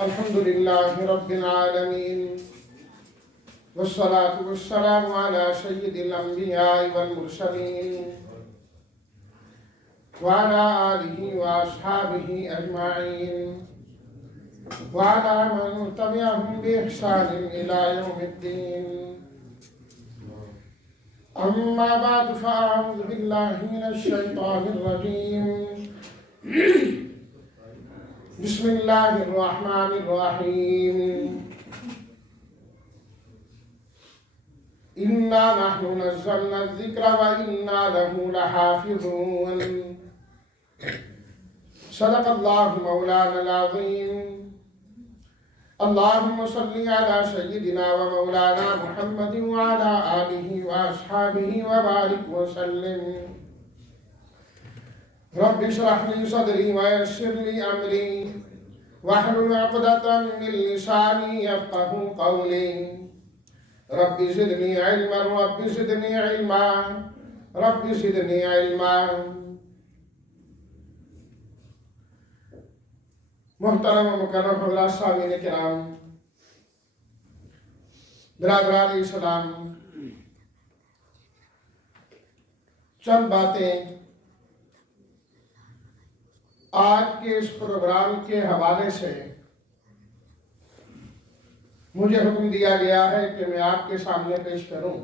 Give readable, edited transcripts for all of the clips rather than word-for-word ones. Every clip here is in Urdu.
الحمد لله رب العالمين والصلاة والسلام على سيد الأنبياء والمرسلين وعلى آله وأصحابه أجمعين وعلى من تبعهم بإحسان إلى يوم الدين. أما بعد فأعوذ بالله من الشيطان الرجيم. بسم الله الرحمن الرحيم. إنا نحن نزلنا الذكر وإنا له لحافظون. صدق الله مولانا العظيم. اللهم صل على سيدنا ومولانا محمد وعلى آله وأصحابه وبارك وسلم. رب اشرح لي صدري ويسر لي أمري واحلل عقدة من لساني يفقهوا قولي. رب زدني علما رب زدني علما رب زدني علما. محترم و مکرم حضرات سامعین کرام، برادران اسلام، چند باتیں آج کے اس پروگرام کے حوالے سے مجھے حکم دیا گیا ہے کہ میں آپ کے سامنے پیش کروں.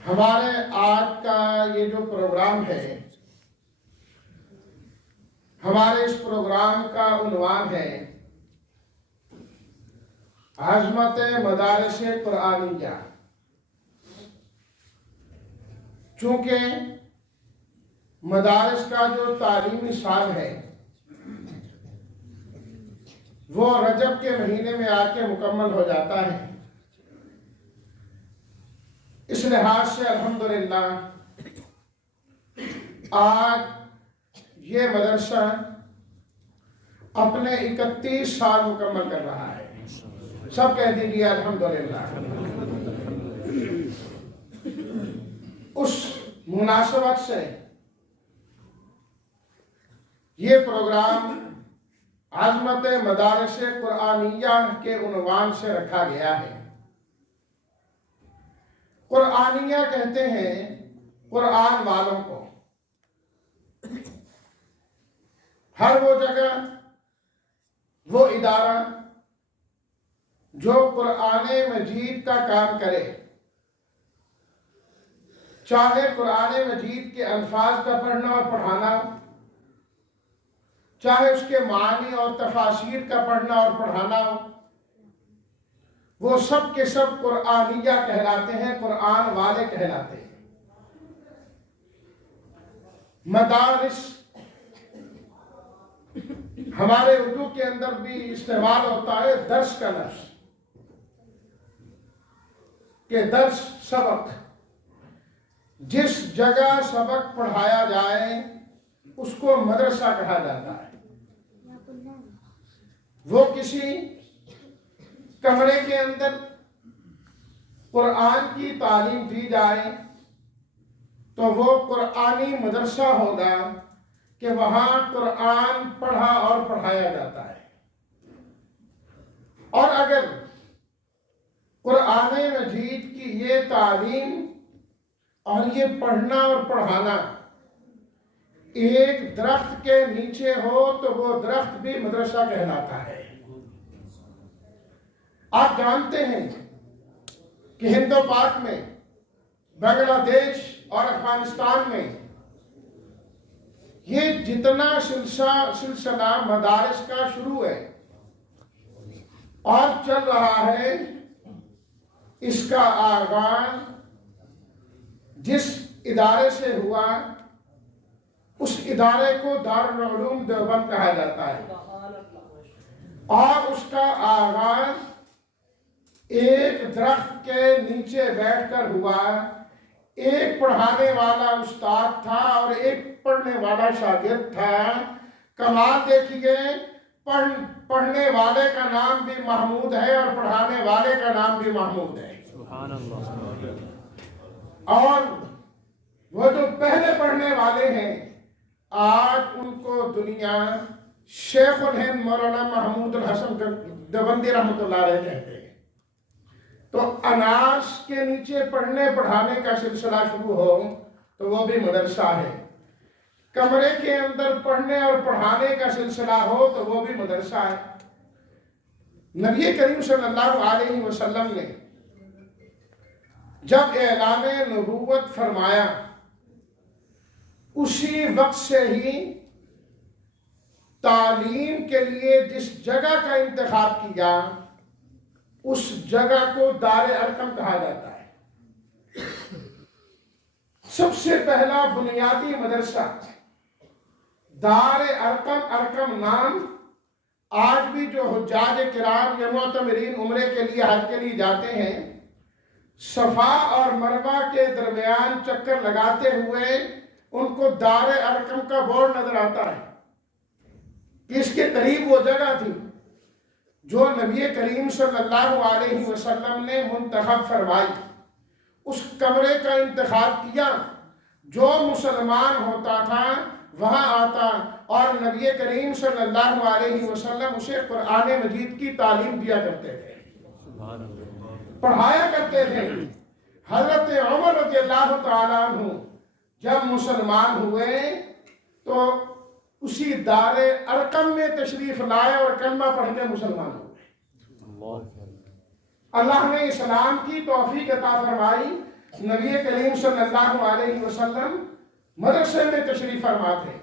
ہمارے آج کا یہ جو پروگرام ہے، ہمارے اس پروگرام کا عنوان ہے عظمت مدارس قرآنیہ. چونکہ مدارس کا جو تعلیمی سال ہے وہ رجب کے مہینے میں آ کے مکمل ہو جاتا ہے، اس لحاظ سے الحمدللہ آج یہ مدرسہ اپنے 31 سال مکمل کر رہا ہے. سب کہہ دیجیے الحمدللہ. اس مناسبت سے یہ پروگرام عظمت مدارس قرآنیہ کے عنوان سے رکھا گیا ہے. قرآنیہ کہتے ہیں قرآن والوں کو. ہر وہ جگہ، وہ ادارہ جو قرآن مجید کا کام کرے، چاہے قرآن مجید کے الفاظ کا پڑھنا اور پڑھانا، چاہے اس کے معنی اور تفاسیر کا پڑھنا اور پڑھانا، وہ سب کے سب قرآنیہ کہلاتے ہیں، قرآن والے کہلاتے ہیں. مدارس ہمارے اردو کے اندر بھی استعمال ہوتا ہے درس کا لفظ، کہ درس سبق. جس جگہ سبق پڑھایا جائے اس کو مدرسہ کہا جاتا ہے. وہ کسی کمرے کے اندر قرآن کی تعلیم دی جائے تو وہ قرآنی مدرسہ ہوگا کہ وہاں قرآن پڑھا اور پڑھایا جاتا ہے. اور اگر قرآن مجید کی یہ تعلیم اور یہ پڑھنا اور پڑھانا ایک درخت کے نیچے ہو تو وہ درخت بھی مدرسہ کہلاتا ہے. آپ جانتے ہیں کہ ہند و پاک میں، بنگلہ دیش اور افغانستان میں یہ جتنا سلسلہ مدارس کا شروع ہے اور چل رہا ہے، اس کا آغاز جس ادارے سے ہوا اس ادارے کو دارالعلوم دیوبند کہا جاتا ہے، اور اس کا آغاز ایک درخت کے نیچے بیٹھ کر ہوا. ایک پڑھانے والا استاد تھا اور ایک پڑھنے والا شاگرد تھا. کمال دیکھیے، پڑھنے والے کا نام بھی محمود ہے اور پڑھانے والے کا نام بھی محمود ہے. سبحان اللہ. اور وہ جو پہلے پڑھنے والے والے ہیں، آج ان کو دنیا شیخ الہند مولانا محمود الحسن دیوبندی رحمۃ اللہ علیہ کہتے ہیں۔ تو اناس کے نیچے پڑھنے پڑھانے کا سلسلہ شروع ہو تو وہ بھی مدرسہ ہے، کمرے کے اندر پڑھنے اور پڑھانے کا سلسلہ ہو تو وہ بھی مدرسہ ہے۔ نبی کریم صلی اللہ علیہ وسلم نے جب اعلان نبوت فرمایا، اسی وقت سے ہی تعلیم کے لیے جس جگہ کا انتخاب کیا اس جگہ کو دار ارقم کہا جاتا ہے۔ سب سے پہلا بنیادی مدرسہ دار ارقم، ارقم نام آج بھی جو حجاج کرام یا معتمرین عمرے کے لیے حج کے لیے جاتے ہیں، صفا اور مروہ کے درمیان چکر لگاتے ہوئے ان کو دار ارقم کا بورڈ نظر آتا ہے کہ اس کے قریب وہ جگہ تھی جو نبی کریم صلی اللہ علیہ وسلم نے منتخب فرمائی۔ اس کمرے کا انتخاب کیا، جو مسلمان ہوتا تھا وہاں آتا اور نبی کریم صلی اللہ علیہ وسلم اسے قرآن مجید کی تعلیم دیا کرتے تھے، پڑھایا کرتے تھے۔ حضرت عمر رضی اللہ تعالیٰ عنہ جب مسلمان ہوئے تو اسی دار ارقم میں تشریف لائے اور کلمہ پڑھ کے مسلمان ہوئے۔ اللہ نے اسلام کی توفیق عطا فرمائی، نبی کریم صلی اللہ علیہ وسلم مدرسے میں تشریف فرما تھے۔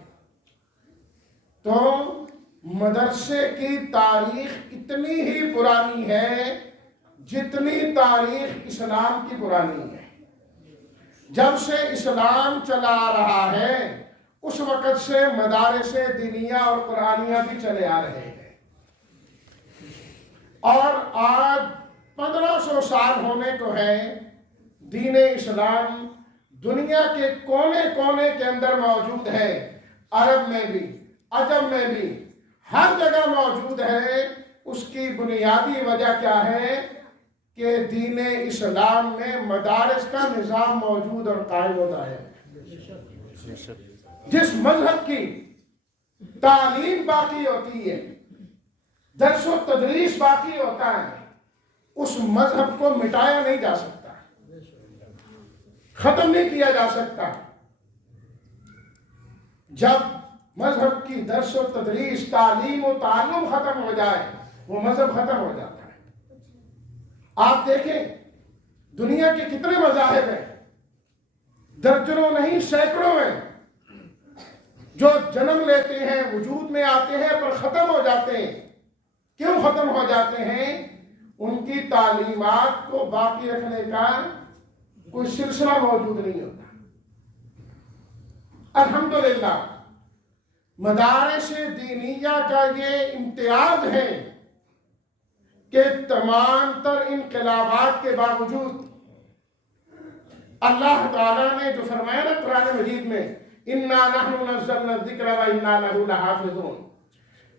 تو مدرسے کی تاریخ اتنی ہی پرانی ہے جتنی تاریخ اسلام کی پرانی ہے۔ جب سے اسلام چلا آ رہا ہے اس وقت سے مدارس دینیہ اور قرآنیہ بھی چلے آ رہے ہیں، اور آج 1500 سال ہونے کو ہے دین اسلام دنیا کے کونے کونے کے اندر موجود ہے، عرب میں بھی، عجم میں بھی، ہر جگہ موجود ہے۔ اس کی بنیادی وجہ کیا ہے کہ دین اسلام میں مدارس کا نظام موجود اور قائم ہوتا ہے۔ جس مذہب کی تعلیم باقی ہوتی ہے، درس و تدریس باقی ہوتا ہے، اس مذہب کو مٹایا نہیں جا سکتا، ختم نہیں کیا جا سکتا۔ جب مذہب کی درس و تدریس، تعلیم و تعلم ختم ہو جائے وہ مذہب ختم ہو جاتا ہے۔ آپ دیکھیں دنیا کے کتنے مذاہب ہیں، درجنوں نہیں سینکڑوں ہیں، جو جنم لیتے ہیں، وجود میں آتے ہیں پر ختم ہو جاتے ہیں۔ کیوں ختم ہو جاتے ہیں؟ ان کی تعلیمات کو باقی رکھنے کا کوئی سلسلہ موجود نہیں ہوتا۔ الحمدللہ مدارس دینیہ کا یہ امتیاز ہے کہ تمام تر انقلابات کے باوجود اللہ تعالیٰ نے جو فرمایا نا قرآن مجید میں، اِنَّا نَحْنُ نَزَّلْنَا الذِّكْرَ وَإِنَّا لَهُ لَحَافِظُونَ،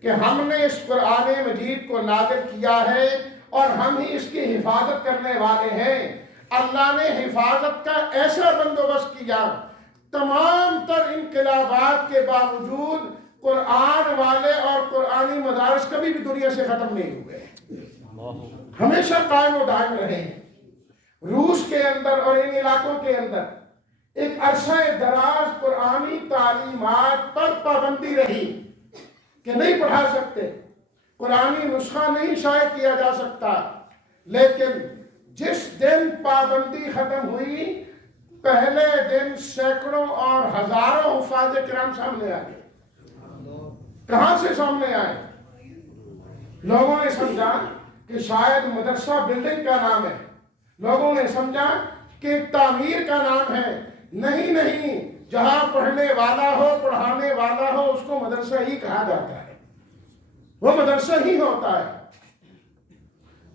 کہ ہم نے اس قرآن مجید کو نازل کیا ہے اور ہم ہی اس کی حفاظت کرنے والے ہیں۔ اللہ نے حفاظت کا ایسا بندوبست کیا، تمام تر انقلابات کے باوجود قرآن والے اور قرآنی مدارس کبھی بھی دنیا سے ختم نہیں ہوئے، ہمیشہ قائم و دائم رہے ہیں۔ روس کے اندر اور ان علاقوں کے اندر ایک عرصہ دراز قرآنی تعلیمات پر پابندی رہی کہ نہیں پڑھا سکتے، قرآنی نسخہ نہیں شائع کیا جا سکتا، لیکن جس دن پابندی ختم ہوئی پہلے دن سینکڑوں اور ہزاروں حفاظ کرام سامنے آ گئے۔ کہاں سے سامنے آئے؟ لوگوں نے سمجھا کہ شاید مدرسہ بلڈنگ کا نام ہے، لوگوں نے سمجھا کہ تعمیر کا نام ہے۔ نہیں، جہاں پڑھنے والا ہو، پڑھانے والا ہو، اس کو مدرسہ ہی کہا جاتا ہے، وہ مدرسہ ہی ہوتا ہے۔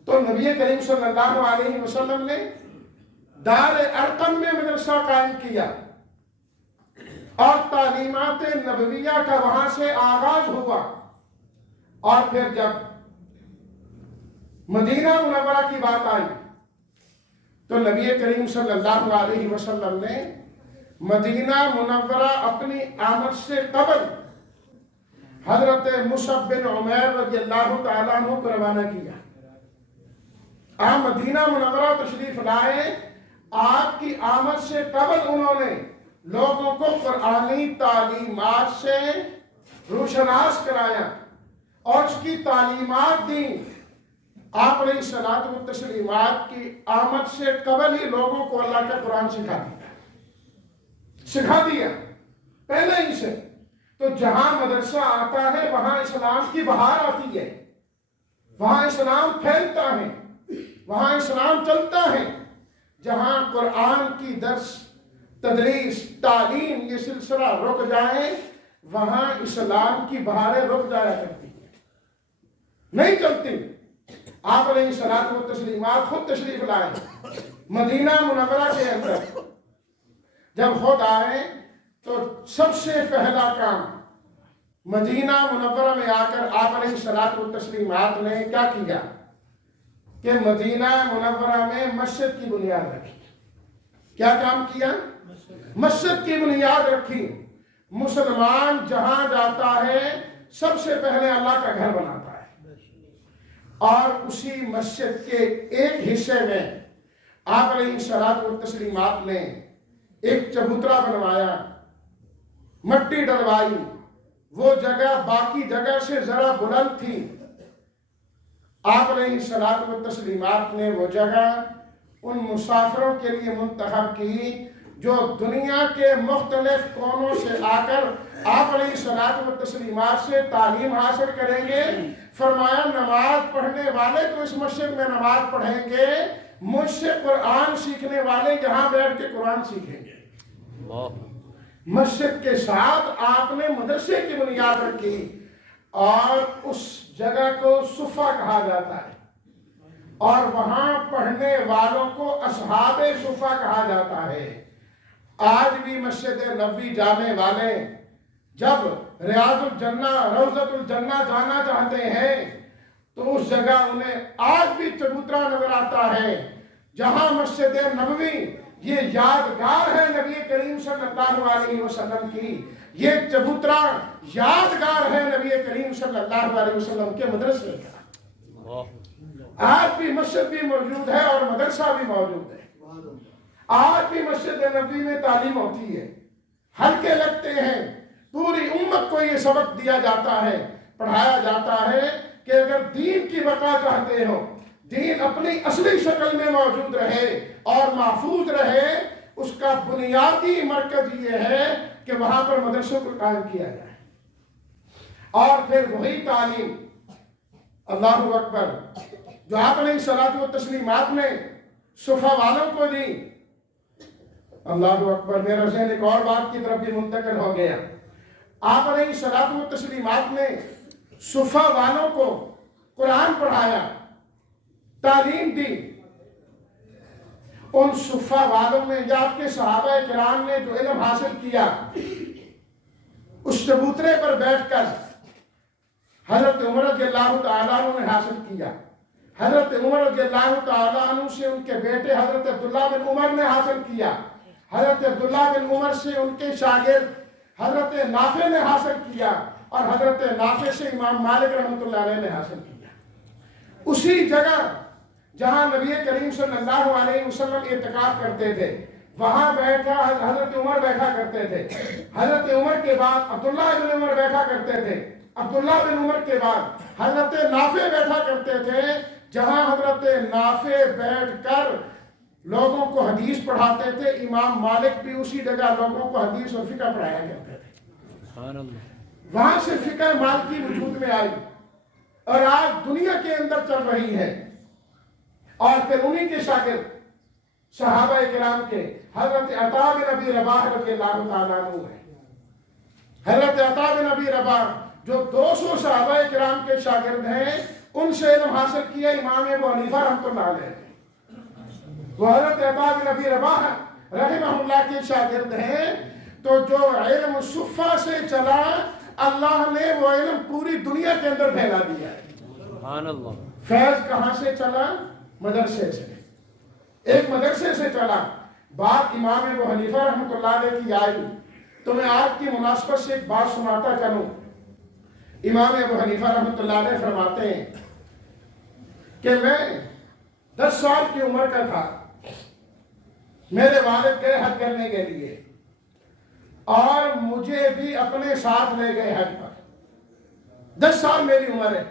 تو نبی کریم صلی اللہ علیہ وسلم نے دار ارقم میں مدرسہ قائم کیا اور تعلیمات نبویہ کا وہاں سے آغاز ہوا، اور پھر جب مدینہ منورہ کی بات آئی تو نبی کریم صلی اللہ علیہ وسلم نے مدینہ منورہ اپنی آمد سے قبل حضرت مصعب بن عمیر رضی اللہ تعالیٰ عنہ کو روانہ کیا. آپ مدینہ منورہ تشریف لائے. آپ کی آمد سے قبل انہوں نے لوگوں کو قرآنی تعلیمات سے روشناس کرایا اور اس کی تعلیمات دیں. آپ علیہ الصلوۃ والتسلیمات کی آمد سے قبل ہی لوگوں کو اللہ کا قرآن سکھا دیا پہلے ہی سے. تو جہاں مدرسہ آتا ہے وہاں اسلام کی بہار آتی ہے, وہاں اسلام پھیلتا ہے, وہاں اسلام چلتا ہے. جہاں قرآن کی درس تدریس تعلیم یہ سلسلہ رک جائے وہاں اسلام کی بہاریں رک جایا کرتی ہیں, نہیں چلتی. آپ علیہ الصلوۃ والتسلیمات خود تشریف لائے مدینہ منورہ کے اندر. جب خود آئے تو سب سے پہلا کام مدینہ منورہ میں آ کر آپ علیہ الصلوۃ والتسلیمات نے کیا کیا کہ مدینہ منورہ میں مسجد کی بنیاد رکھی. کیا کام کیا؟ مسجد کی بنیاد رکھی. مسلمان جہاں جاتا ہے سب سے پہلے اللہ کا گھر بناتا ہے اور اسی مسجد کے ایک حصے میں آپ علیہ الصلوۃ والتسلیمات نے ایک چبوترا بنوایا, مٹی ڈلوائی. وہ جگہ باقی جگہ سے ذرا بلند تھی. آپ علیہ الصلوۃ والتسلیمات نے وہ جگہ ان مسافروں کے لیے منتخب کی جو دنیا کے مختلف کونوں سے آ کر آپ علیہ الصلوۃ والتسلیمات سے تعلیم حاصل کریں گے. فرمایا نماز پڑھنے والے تو اس مسجد میں نماز پڑھیں گے, مجھ سے قرآن سیکھنے والے یہاں بیٹھ کے قرآن سیکھیں گے. مسجد کے ساتھ آپ نے مدرسے کی بنیاد رکھی اور اس جگہ کو صفہ کہا جاتا ہے اور وہاں پڑھنے والوں کو اصحاب صفہ کہا جاتا ہے. آج بھی مسجد نبوی جانے والے جب ریاض الجنہ روضۃ الجنہ جانا چاہتے ہیں تو اس جگہ انہیں آج بھی چبوترا نظر آتا ہے جہاں مسجد نبوی یہ یادگار ہے نبی کریم صلی اللہ علیہ وسلم کی. یہ چبوترا یادگار ہے نبی کریم صلی اللہ علیہ وسلم کے مدرسے کا. آج بھی مسجد بھی موجود ہے اور مدرسہ بھی موجود ہے. آج بھی مسجد نبوی میں تعلیم ہوتی ہے, حلقے لگتے ہیں, پوری امت کو یہ سبق دیا جاتا ہے, پڑھایا جاتا ہے کہ اگر دین کی بقا چاہتے ہو, دین اپنی اصلی شکل میں موجود رہے اور محفوظ رہے, اس کا بنیادی مرکز یہ ہے کہ وہاں پر مدرسوں کو قائم کیا جائے اور پھر وہی تعلیم اللہ اکبر جو آپ علیہ الصلوۃ والتسلیمات نے صفہ والوں کو دی. اللہ اکبر, میرا ذہن ایک اور بات کی طرف بھی منتقل ہو گیا. آپ علیہ الصلوۃ والتسلیمات نے صفہ والوں کو قرآن پڑھایا, تعلیم دی. ان صفہ والوں میں یا آپ کے صحابہ کرام نے جو علم حاصل کیا اس چبوترے پر بیٹھ کر حضرت عمر رضی اللہ تعالیٰ عنہ نے حاصل کیا. حضرت عمر رضی اللہ تعالیٰ عنہ سے ان کے بیٹے حضرت عبداللہ بن عمر نے حاصل کیا. حضرت عبداللہ بن عمر سے ان کے شاگرد حضرت نافع نے حاصل کیا اور حضرت نافع سے امام مالک رحمۃ اللہ علیہ نے حاصل کیا. اسی جگہ جہاں نبی کریم صلی اللہ علیہ وسلم اعتکاف کرتے تھے وہاں بیٹھا حضرت عمر بیٹھا کرتے تھے. حضرت عمر کے بعد عبداللہ بن عمر بیٹھا کرتے تھے. عبداللہ بن عمر کے بعد حضرت نافع بیٹھا کرتے تھے. جہاں حضرت نافع بیٹھ کر لوگوں کو حدیث پڑھاتے تھے, امام مالک بھی اسی جگہ لوگوں کو حدیث اور فقہ پڑھایا کرتے تھے. وہاں سے فقہ مالکی وجود میں آئی اور آج دنیا کے اندر چل رہی ہے. اور پھر انہی کے شاگرد صحابہ کرام کے حضرت عطا بن ابی رباح رضی اللہ تعالیٰ عنہ ہے. حضرت عطا بن ابی رباح جو 200 صحابہ کرام کے شاگرد ہیں, ان سے علم حاصل کیا امام ابو حنیفہ رحمۃ اللہ علیہ. وہ حضرت عطا بن ابی رباح رحمہ اللہ کے شاگرد ہیں. تو جو علم صفہ سے چلا اللہ نے وہ علم پوری دنیا کے اندر پھیلا دیا ہے. سبحان اللہ. فیض کہاں سے چلا؟ مدرسے سے. ایک مدرسے سے چلا. بات امام ابو حنیفہ رحمۃ اللہ علیہ کی آئی تو میں آپ کی مناسبت سے ایک بات سناتا چلوں۔ امام ابو حنیفہ رحمۃ اللہ علیہ فرماتے ہیں کہ میں 10 سال کی عمر کا تھا، میرے والد گئے حج کرنے کے لیے اور مجھے بھی اپنے ساتھ لے گئے حج پر۔ 10 سال میری عمر ہے۔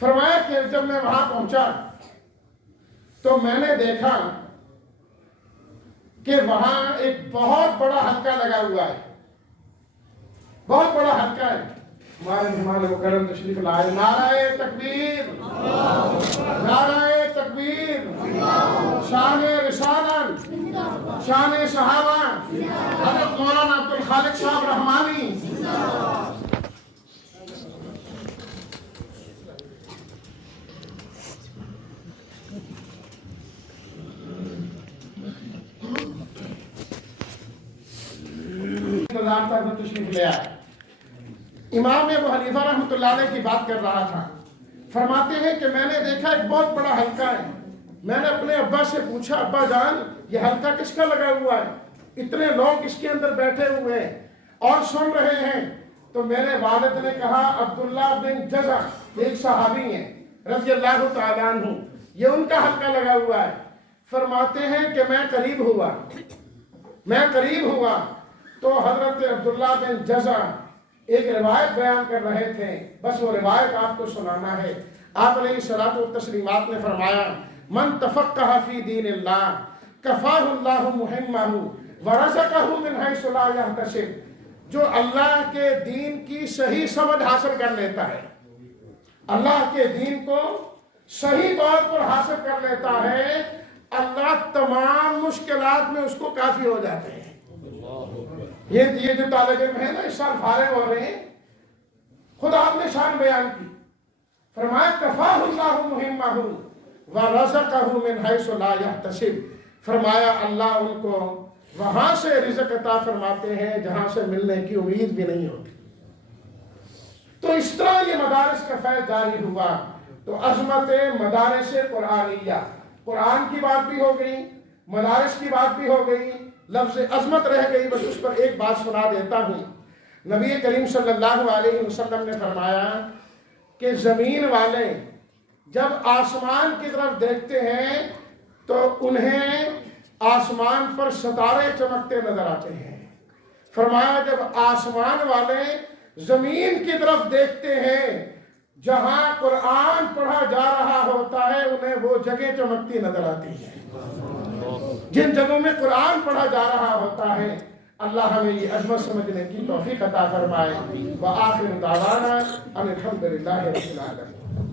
فرمایا کہ جب میں وہاں پہنچا تو میں نے دیکھا کہ وہاں ایک بہت بڑا حلقہ لگا ہوا ہے، بہت بڑا حلقہ ہے۔ ہمارے مہمان مکرم تشریف لائے، نعرہ تکبیر، نعرہ تکبیر، شان رسالت، شان صحابہ، حضرت مولانا عبد الخالق صاحب رحمانی۔ تشریف لے آئے۔ امام ابو حنیفہ رحمۃ اللہ علیہ کی بات کر رہا تھا، فرماتے ہیں کہ میں نے دیکھا ایک بہت بڑا حلقہ ہے۔ میں نے اپنے ابا سے پوچھا، ابا جان یہ حلقہ کس کا لگا ہوا ہے؟ اتنے لوگ اس کے اندر بیٹھے ہوئے ہیں اور سن رہے ہیں۔ تو میرے والد نے کہا عبداللہ بن جزع، ایک صحابی ہیں رضی اللہ تعالیٰ عنہ، یہ ان کا حلقہ لگا ہوا ہے۔ فرماتے ہیں کہ میں قریب ہوا تو حضرت عبداللہ بن جزع ایک روایت بیان کر رہے تھے، بس وہ روایت آپ کو سنانا ہے۔ آپ علیہ الصلوۃ والتسلیمات نے فرمایا، من تفقہ فی دین اللہ کفاہ اللہ مہمہ ورزقہ من حیث لا یحتسب۔ جو اللہ کے دین کی صحیح سمجھ حاصل کر لیتا ہے، اللہ کے دین کو صحیح طور پر حاصل کر لیتا ہے، اللہ تمام مشکلات میں اس کو کافی ہو جاتے ہیں۔ یہ جو طالب علم ہے نا اس سال فارغ ہو رہے ہیں، خود آپ نے شان بیان کی، فرمایا کفاہ اللہ مہمہ ورزقہ من حیث لا یحتسب۔ فرمایا اللہ ان کو وہاں سے رزق عطا فرماتے ہیں جہاں سے ملنے کی امید بھی نہیں ہوتی۔ تو اس طرح یہ مدارس کا فیض جاری ہوا۔ تو عظمت مدارس قرآنیہ، قرآن کی بات بھی ہو گئی، مدارس کی بات بھی ہو گئی، لفظ عظمت رہ گئی، بس اس پر ایک بات سنا دیتا ہوں۔ نبی کریم صلی اللہ علیہ وسلم نے فرمایا کہ زمین والے جب آسمان کی طرف دیکھتے ہیں تو انہیں آسمان پر ستارے چمکتے نظر آتے ہیں۔ فرمایا جب آسمان والے زمین کی طرف دیکھتے ہیں جہاں قرآن پڑھا جا رہا ہوتا ہے انہیں وہ جگہ چمکتی نظر آتی ہے۔ جن جگہوں میں قرآن پڑھا جا رہا ہوتا ہے، اللہ ہمیں یہ عظمت سمجھنے کی توفیق عطا فرمائے۔ وآخر دعوانا ان الحمد للہ رب العالمین۔